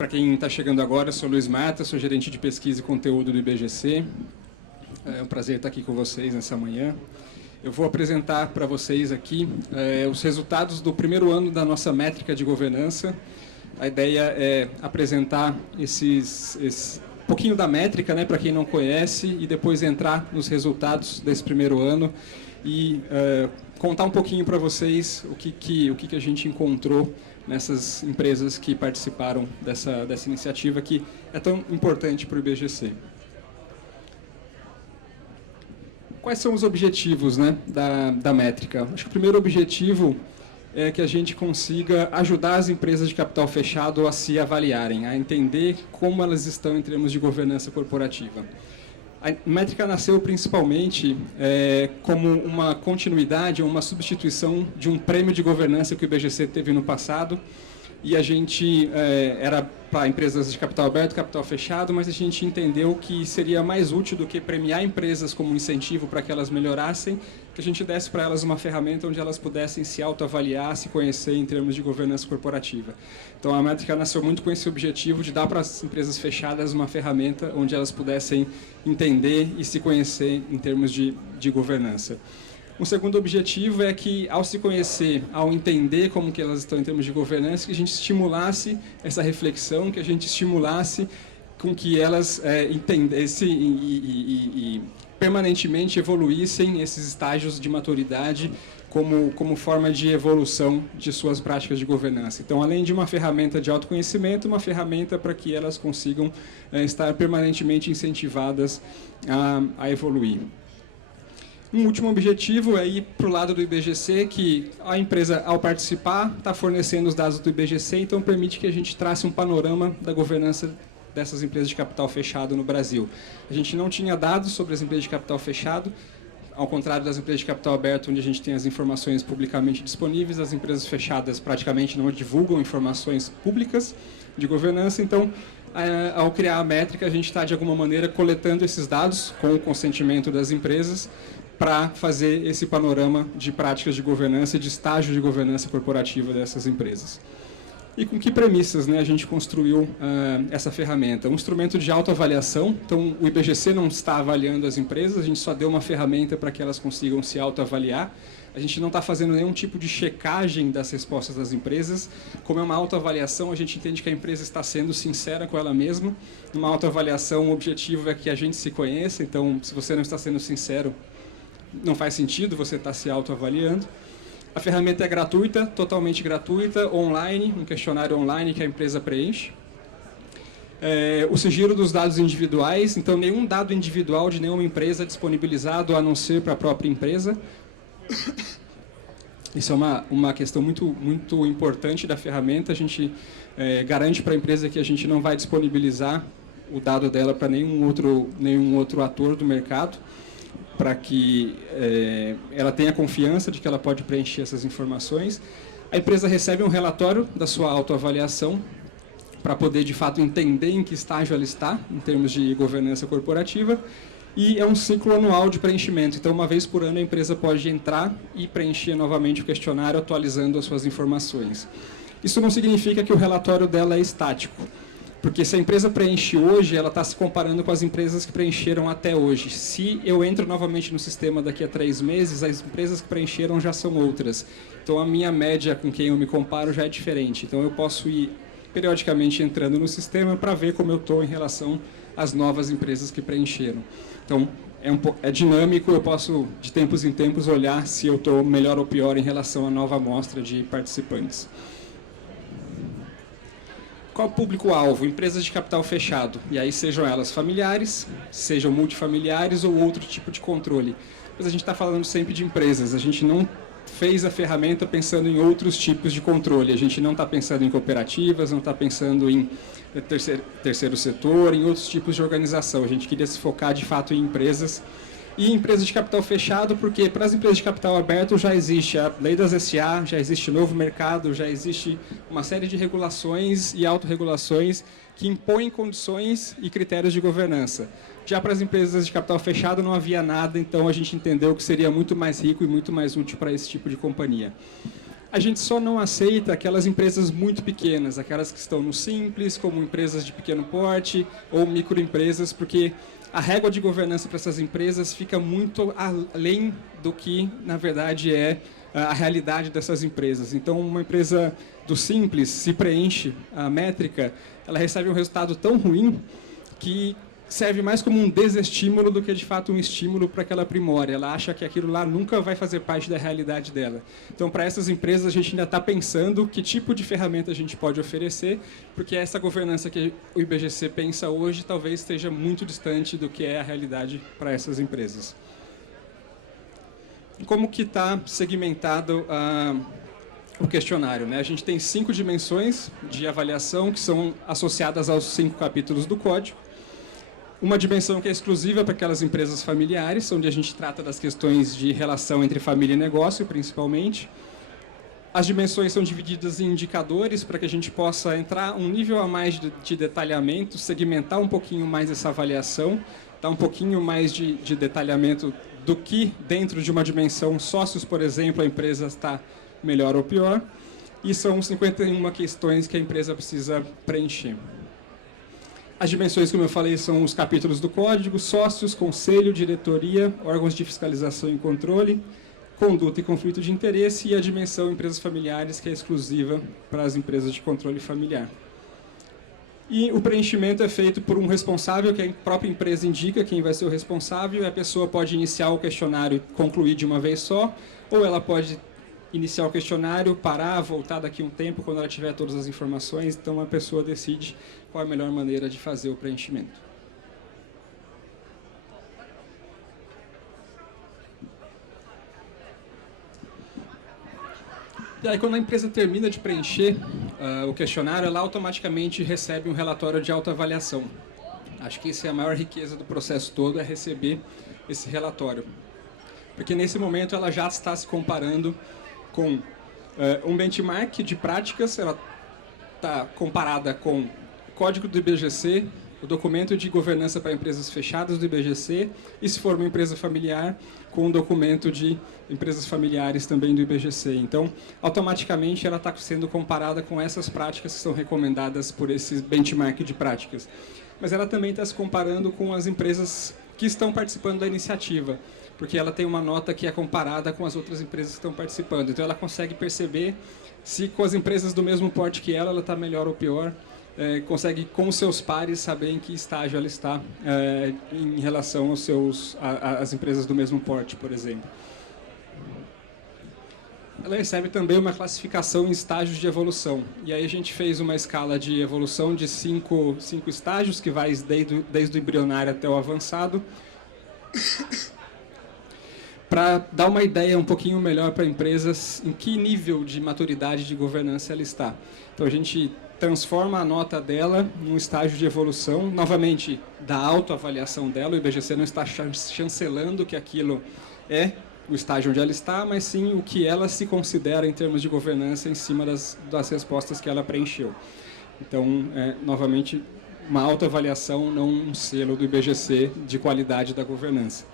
Para quem está chegando agora, eu sou Luiz Mata, sou gerente de pesquisa e conteúdo do IBGC. É um prazer estar aqui com vocês nessa manhã. Eu vou apresentar para vocês aqui os resultados do primeiro ano da nossa métrica de governança. A ideia é apresentar um pouquinho da métrica, né, para quem não conhece, e depois entrar nos resultados desse primeiro ano e contar um pouquinho para vocês o que a gente encontrou nessas empresas que participaram dessa iniciativa que é tão importante para o IBGC. Quais são os objetivos, né, da métrica? Acho que o primeiro objetivo é que a gente consiga ajudar as empresas de capital fechado a se avaliarem, a entender como elas estão em termos de governança corporativa. A métrica nasceu principalmente como uma continuidade ou uma substituição de um prêmio de governança que o IBGC teve no passado, e a gente era para empresas de capital aberto, capital fechado, mas a gente entendeu que seria mais útil do que premiar empresas como incentivo para que elas melhorassem, que a gente desse para elas uma ferramenta onde elas pudessem se autoavaliar, se conhecer em termos de governança corporativa. Então a métrica nasceu muito com esse objetivo de dar para as empresas fechadas uma ferramenta onde elas pudessem entender e se conhecer em termos de governança. Um segundo objetivo é que, ao se conhecer, ao entender como que elas estão em termos de governança, que a gente estimulasse essa reflexão, que a gente estimulasse com que elas entendessem e permanentemente evoluíssem esses estágios de maturidade como forma de evolução de suas práticas de governança. Então, além de uma ferramenta de autoconhecimento, uma ferramenta para que elas consigam estar permanentemente incentivadas a evoluir. Um último objetivo é ir para o lado do IBGC, que a empresa, ao participar, está fornecendo os dados do IBGC, então permite que a gente trace um panorama da governança dessas empresas de capital fechado no Brasil. A gente não tinha dados sobre as empresas de capital fechado, ao contrário das empresas de capital aberto, onde a gente tem as informações publicamente disponíveis, as empresas fechadas praticamente não divulgam informações públicas de governança, então, ao criar a métrica, a gente está, de alguma maneira, coletando esses dados com o consentimento das empresas, para fazer esse panorama de práticas de governança e de estágio de governança corporativa dessas empresas. E com que premissas, né, a gente construiu essa ferramenta? Um instrumento de autoavaliação, então o IBGC não está avaliando as empresas, a gente só deu uma ferramenta para que elas consigam se autoavaliar. A gente não está fazendo nenhum tipo de checagem das respostas das empresas. Como é uma autoavaliação, a gente entende que a empresa está sendo sincera com ela mesma. Numa autoavaliação, o objetivo é que a gente se conheça, então se você não está sendo sincero, não faz sentido você estar se autoavaliando. A ferramenta é gratuita, totalmente gratuita, online, um questionário online que a empresa preenche. O sigilo dos dados individuais, então nenhum dado individual de nenhuma empresa é disponibilizado a não ser para a própria empresa. Isso é uma questão muito importante da ferramenta. A gente garante para a empresa que a gente não vai disponibilizar o dado dela para nenhum outro ator do mercado, para que ela tenha confiança de que ela pode preencher essas informações. A empresa recebe um relatório da sua autoavaliação para poder, de fato, entender em que estágio ela está, em termos de governança corporativa, e é um ciclo anual de preenchimento. Então, uma vez por ano, a empresa pode entrar e preencher novamente o questionário, atualizando as suas informações. Isso não significa que o relatório dela é estático, porque se a empresa preenche hoje, ela está se comparando com as empresas que preencheram até hoje. Se eu entro novamente no sistema daqui a 3 meses, as empresas que preencheram já são outras. Então, a minha média com quem eu me comparo já é diferente. Então, eu posso ir periodicamente entrando no sistema para ver como eu estou em relação às novas empresas que preencheram. Então, é dinâmico, eu posso, de tempos em tempos, olhar se eu estou melhor ou pior em relação à nova amostra de participantes. Qual o público-alvo? Empresas de capital fechado. E aí sejam elas familiares, sejam multifamiliares ou outro tipo de controle. Mas a gente está falando sempre de empresas. A gente não fez a ferramenta pensando em outros tipos de controle. A gente não está pensando em cooperativas, não está pensando em terceiro setor, em outros tipos de organização. A gente queria se focar, de fato, em empresas. E empresas de capital fechado, porque para as empresas de capital aberto já existe a lei das SA, já existe o novo mercado, já existe uma série de regulações e autorregulações que impõem condições e critérios de governança. Já para as empresas de capital fechado não havia nada, então a gente entendeu que seria muito mais rico e muito mais útil para esse tipo de companhia. A gente só não aceita aquelas empresas muito pequenas, aquelas que estão no simples, como empresas de pequeno porte ou microempresas, porque a régua de governança para essas empresas fica muito além do que, na verdade, é a realidade dessas empresas. Então, uma empresa do simples, se preenche a métrica, ela recebe um resultado tão ruim que serve mais como um desestímulo do que, de fato, um estímulo para que ela aprimore. Ela acha que aquilo lá nunca vai fazer parte da realidade dela. Então, para essas empresas, a gente ainda está pensando que tipo de ferramenta a gente pode oferecer, porque essa governança que o IBGC pensa hoje talvez esteja muito distante do que é a realidade para essas empresas. Como que está segmentado o questionário, né? A gente tem 5 dimensões de avaliação que são associadas aos 5 capítulos do código. Uma dimensão que é exclusiva para aquelas empresas familiares, onde a gente trata das questões de relação entre família e negócio, principalmente. As dimensões são divididas em indicadores para que a gente possa entrar um nível a mais de detalhamento, segmentar um pouquinho mais essa avaliação, dar um pouquinho mais de detalhamento do que dentro de uma dimensão sócios, por exemplo, a empresa está melhor ou pior. E são 51 questões que a empresa precisa preencher. As dimensões, como eu falei, são os capítulos do código: sócios, conselho, diretoria, órgãos de fiscalização e controle, conduta e conflito de interesse, e a dimensão empresas familiares, que é exclusiva para as empresas de controle familiar. E o preenchimento é feito por um responsável, que a própria empresa indica quem vai ser o responsável, e a pessoa pode iniciar o questionário e concluir de uma vez só, ou ela pode iniciar o questionário, parar, voltar daqui a um tempo, quando ela tiver todas as informações. Então, a pessoa decide qual é a melhor maneira de fazer o preenchimento. E aí, quando a empresa termina de preencher o questionário, ela automaticamente recebe um relatório de autoavaliação. Acho que essa é a maior riqueza do processo todo, é receber esse relatório. Porque nesse momento ela já está se comparando com um benchmark de práticas, ela está comparada com o código do IBGC, o documento de governança para empresas fechadas do IBGC, e se for uma empresa familiar, com o documento de empresas familiares também do IBGC. Então, automaticamente ela está sendo comparada com essas práticas que são recomendadas por esse benchmark de práticas. Mas ela também está se comparando com as empresas que estão participando da iniciativa, porque ela tem uma nota que é comparada com as outras empresas que estão participando. Então, ela consegue perceber se com as empresas do mesmo porte que ela está melhor ou pior, consegue, com os seus pares, saber em que estágio ela está em relação às empresas do mesmo porte, por exemplo. Ela recebe também uma classificação em estágios de evolução. E aí a gente fez uma escala de evolução de 5 estágios, que vai desde o embrionário até o avançado, para dar uma ideia um pouquinho melhor para empresas em que nível de maturidade de governança ela está. Então, a gente transforma a nota dela num estágio de evolução, novamente, da autoavaliação dela. O IBGC não está chancelando que aquilo é o estágio onde ela está, mas sim o que ela se considera em termos de governança em cima das respostas que ela preencheu. Então, novamente, uma autoavaliação, não um selo do IBGC de qualidade da governança.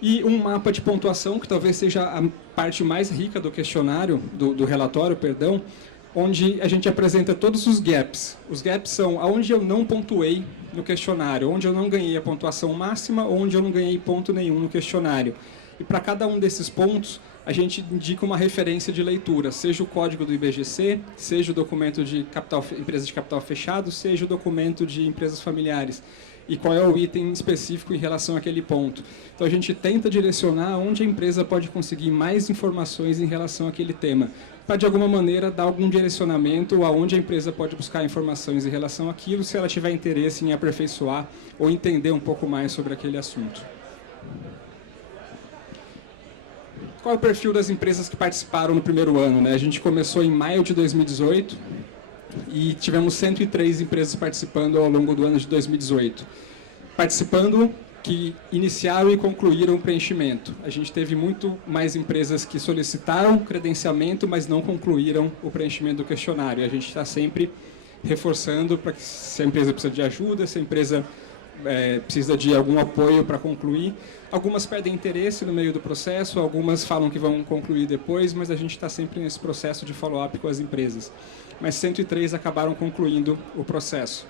E um mapa de pontuação, que talvez seja a parte mais rica do questionário, do relatório, perdão, onde a gente apresenta todos os gaps. Os gaps são aonde eu não pontuei no questionário, onde eu não ganhei a pontuação máxima, onde eu não ganhei ponto nenhum no questionário. E para cada um desses pontos, a gente indica uma referência de leitura, seja o código do IBGC, seja o documento de empresas de capital fechado, seja o documento de empresas familiares. E qual é o item específico em relação àquele ponto. Então, a gente tenta direcionar onde a empresa pode conseguir mais informações em relação àquele tema, para, de alguma maneira, dar algum direcionamento aonde a empresa pode buscar informações em relação àquilo, se ela tiver interesse em aperfeiçoar ou entender um pouco mais sobre aquele assunto. Qual é o perfil das empresas que participaram no primeiro ano, né? A gente começou em maio de 2018 e tivemos 103 empresas participando ao longo do ano de 2018. Participando, que iniciaram e concluíram o preenchimento. A gente teve muito mais empresas que solicitaram credenciamento, mas não concluíram o preenchimento do questionário. A gente está sempre reforçando para que, se a empresa precisa de ajuda, se a empresa precisa de algum apoio para concluir. Algumas perdem interesse no meio do processo, algumas falam que vão concluir depois, mas a gente está sempre nesse processo de follow-up com as empresas. Mas 103 acabaram concluindo o processo.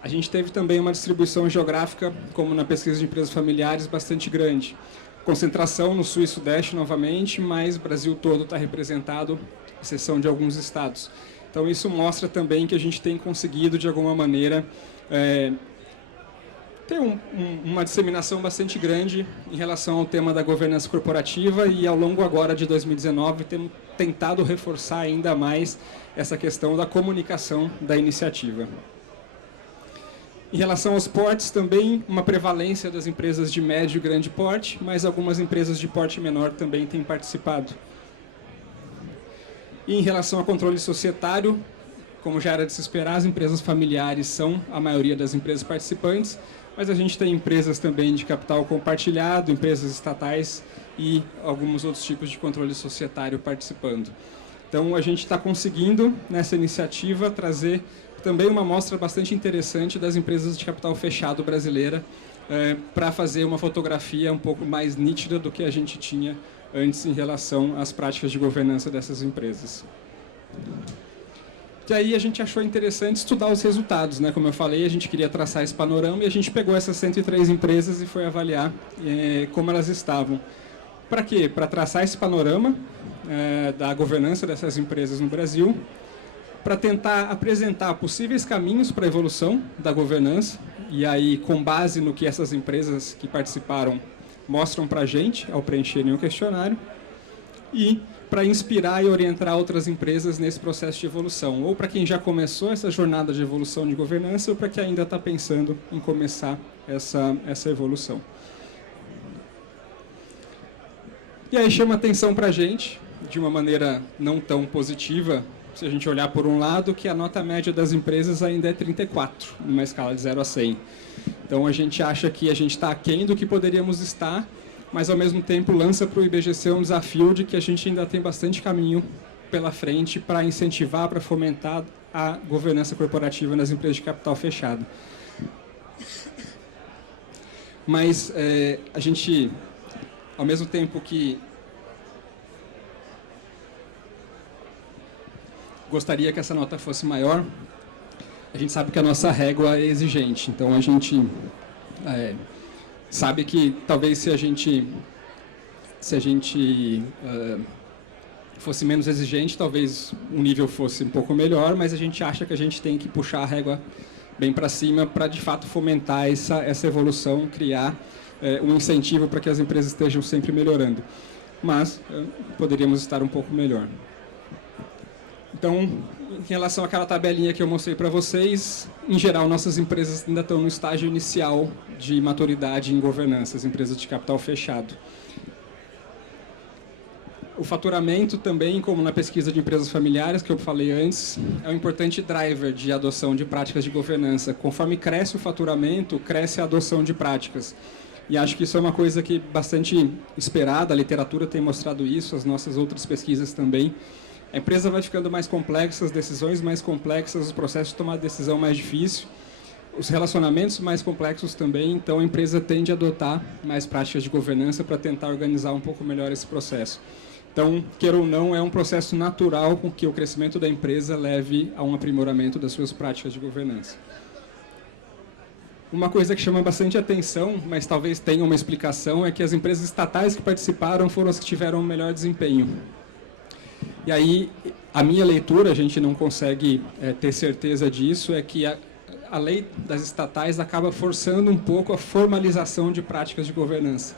A gente teve também uma distribuição geográfica, como na pesquisa de empresas familiares, bastante grande. Concentração no Sul e Sudeste novamente, mas o Brasil todo está representado, exceção de alguns estados. Então isso mostra também que a gente tem conseguido, de alguma maneira, ter uma disseminação bastante grande em relação ao tema da governança corporativa e ao longo agora de 2019 temos tentado reforçar ainda mais essa questão da comunicação da iniciativa. Em relação aos portes, também uma prevalência das empresas de médio e grande porte, mas algumas empresas de porte menor também têm participado. E em relação ao controle societário, como já era de se esperar, as empresas familiares são a maioria das empresas participantes, mas a gente tem empresas também de capital compartilhado, empresas estatais e alguns outros tipos de controle societário participando. Então, a gente está conseguindo, nessa iniciativa, trazer também uma amostra bastante interessante das empresas de capital fechado brasileira para fazer uma fotografia um pouco mais nítida do que a gente tinha antes em relação às práticas de governança dessas empresas. E aí a gente achou interessante estudar os resultados, né? Como eu falei, a gente queria traçar esse panorama e a gente pegou essas 103 empresas e foi avaliar como elas estavam. Para quê? Para traçar esse panorama da governança dessas empresas no Brasil, para tentar apresentar possíveis caminhos para a evolução da governança, e aí com base no que essas empresas que participaram mostram para a gente ao preencherem o questionário, e para inspirar e orientar outras empresas nesse processo de evolução, ou para quem já começou essa jornada de evolução de governança, ou para quem ainda está pensando em começar essa evolução. E aí chama atenção para a gente, de uma maneira não tão positiva, se a gente olhar por um lado, que a nota média das empresas ainda é 34, numa escala de 0 a 100. Então, a gente acha que a gente está aquém do que poderíamos estar, mas, ao mesmo tempo, lança para o IBGC um desafio de que a gente ainda tem bastante caminho pela frente para incentivar, para fomentar a governança corporativa nas empresas de capital fechado. Mas a gente, ao mesmo tempo que gostaria que essa nota fosse maior, a gente sabe que a nossa régua é exigente. Então, a gente sabe que talvez se a gente fosse menos exigente, talvez o nível fosse um pouco melhor, mas a gente acha que a gente tem que puxar a régua bem para cima para, de fato, fomentar essa evolução, criar um incentivo para que as empresas estejam sempre melhorando. Mas poderíamos estar um pouco melhor. Então, em relação àquela tabelinha que eu mostrei para vocês, em geral, nossas empresas ainda estão no estágio inicial de maturidade em governança, as empresas de capital fechado. O faturamento também, como na pesquisa de empresas familiares, que eu falei antes, é um importante driver de adoção de práticas de governança. Conforme cresce o faturamento, cresce a adoção de práticas. E acho que isso é uma coisa que é bastante esperada, a literatura tem mostrado isso, as nossas outras pesquisas também. A empresa vai ficando mais complexa, as decisões mais complexas, os processos de tomar decisão mais difícil, os relacionamentos mais complexos também, então a empresa tende a adotar mais práticas de governança para tentar organizar um pouco melhor esse processo. Então, queira ou não, é um processo natural com que o crescimento da empresa leve a um aprimoramento das suas práticas de governança. Uma coisa que chama bastante atenção, mas talvez tenha uma explicação, é que as empresas estatais que participaram foram as que tiveram o melhor desempenho. E aí, a minha leitura, a gente não consegue ter certeza disso, é que a lei das estatais acaba forçando um pouco a formalização de práticas de governança.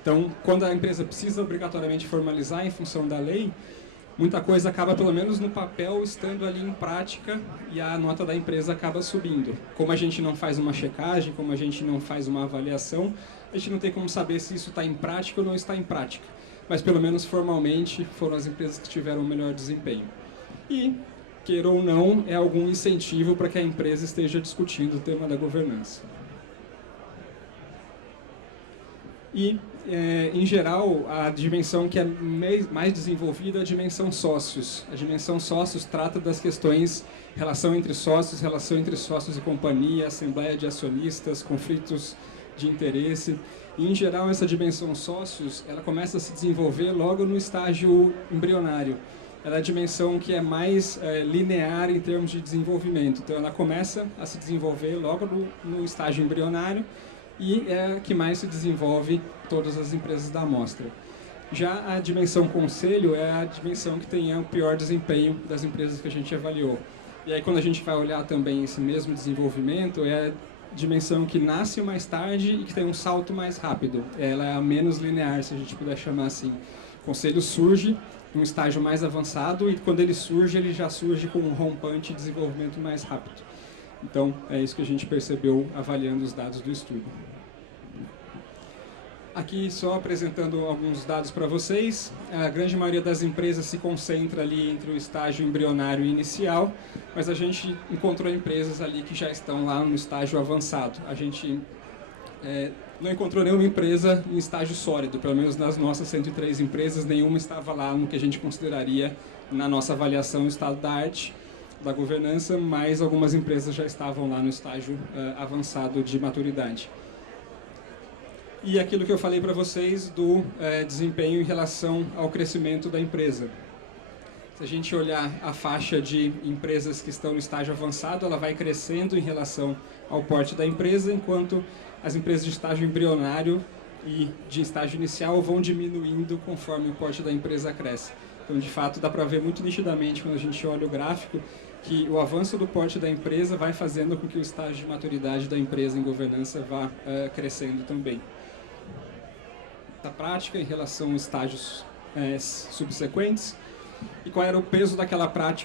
Então, quando a empresa precisa obrigatoriamente formalizar em função da lei, muita coisa acaba, pelo menos no papel, estando ali em prática e a nota da empresa acaba subindo. Como a gente não faz uma checagem, como a gente não faz uma avaliação, a gente não tem como saber se isso está em prática ou não está em prática. Mas, pelo menos formalmente, foram as empresas que tiveram o melhor desempenho. E, queira ou não, é algum incentivo para que a empresa esteja discutindo o tema da governança. E, em geral, a dimensão que é mais desenvolvida é a dimensão sócios. A dimensão sócios trata das questões relação entre sócios e companhia, assembleia de acionistas, conflitos de interesse. E, em geral, essa dimensão sócios, ela começa a se desenvolver logo no estágio embrionário. Ela é a dimensão que é mais linear em termos de desenvolvimento. Então, ela começa a se desenvolver logo no estágio embrionário e é a que mais se desenvolve todas as empresas da amostra. Já a dimensão conselho é a dimensão que tem o pior desempenho das empresas que a gente avaliou. E aí, quando a gente vai olhar também esse mesmo desenvolvimento, é a dimensão que nasce mais tarde e que tem um salto mais rápido. Ela é a menos linear, se a gente puder chamar assim. O conselho surge num estágio mais avançado e quando ele já surge com um rompante e desenvolvimento mais rápido. Então, é isso que a gente percebeu avaliando os dados do estudo. Aqui só apresentando alguns dados para vocês. A grande maioria das empresas se concentra ali entre o estágio embrionário e inicial, mas a gente encontrou empresas ali que já estão lá no estágio avançado. A gente não encontrou nenhuma empresa em estágio sólido, pelo menos nas nossas 103 empresas, nenhuma estava lá no que a gente consideraria, na nossa avaliação, o estado da arte, da governança, mas algumas empresas já estavam lá no estágio avançado de maturidade. E aquilo que eu falei para vocês do desempenho em relação ao crescimento da empresa. Se a gente olhar a faixa de empresas que estão no estágio avançado, ela vai crescendo em relação ao porte da empresa, enquanto as empresas de estágio embrionário e de estágio inicial vão diminuindo conforme o porte da empresa cresce. Então, de fato, dá para ver muito nitidamente, quando a gente olha o gráfico, que o avanço do porte da empresa vai fazendo com que o estágio de maturidade da empresa em governança vá crescendo também. A prática em relação aos estágios subsequentes e qual era o peso daquela prática